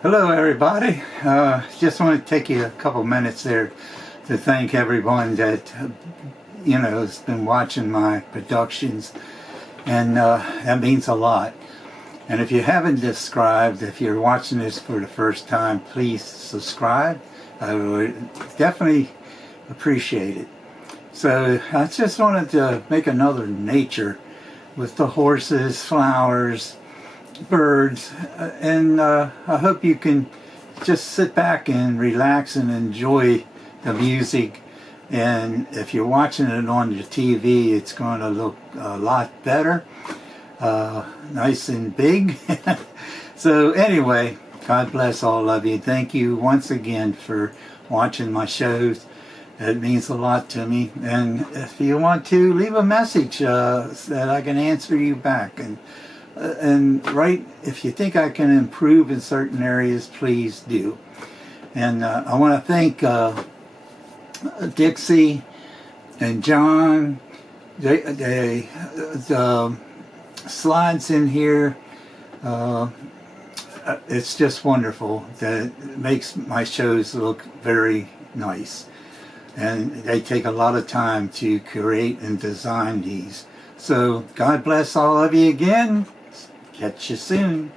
Hello everybody. Just want to take you a couple minutes there to thank everyone that has been watching my productions, and that means a lot. And if you haven't subscribed, if you're watching this for the first time, please subscribe. I would definitely appreciate it. So I just wanted to make another nature with the horses, flowers, birds, and I hope you can just sit back and relax and enjoy the music. And if you're watching it on the TV, it's going to look a lot better, nice and big. So anyway, God bless all of you. Thank you once again for watching my shows. It means a lot to me. And if you want to, leave a message that I can answer you back. And write, if you think I can improve in certain areas, please do. And I want to thank Dixie and John. The slides in here, it's just wonderful. That makes my shows look very nice. And they take a lot of time to create and design these. So God bless all of you again. Catch you soon.